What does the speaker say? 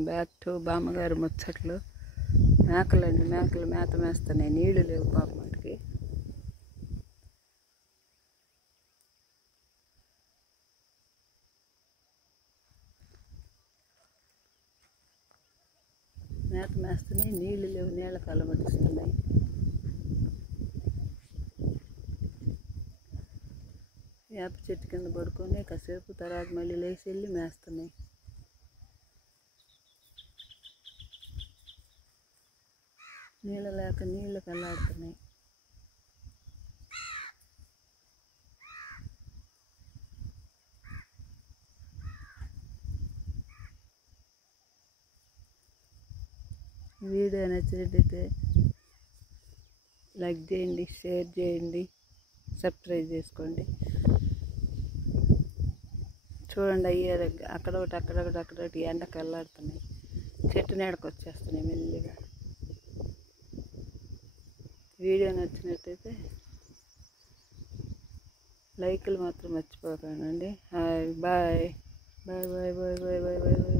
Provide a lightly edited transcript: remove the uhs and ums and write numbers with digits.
Back to బామ్మగారు ముచ్చట్లు. మేకలండి, మేకలు మేత మేస్తున్నాయి. నీళ్లు లేవు పాపం వాటికి. మేత మేస్తున్నాయి, నీళ్లు లేవు, నీళ్ళ కలమటిస్తున్నాయి. వేప చెట్టు కింద పడుకొని కాసేపు తర్వాత మళ్ళీ లేచి వెళ్ళి మేస్తున్నాయి. నీళ్ళు లేక నీళ్ళు కల్లాడుతున్నాయి. వీడియో నచ్చినట్టయితే లైక్ చేయండి, షేర్ చేయండి, సబ్స్క్రైబ్ చేసుకోండి. చూడండి, అయ్యారు అక్కడొకటి అక్కడొకటి అక్కడొకటి ఎండకు వెళ్ళాడుతున్నాయి. చెట్టు నీడకు వచ్చేస్తున్నాయి మెల్లిగా. వీడియో నచ్చినట్టయితే లైకులు మాత్రం మర్చిపోకండి. Bye bye bye bye bye bye bye bye.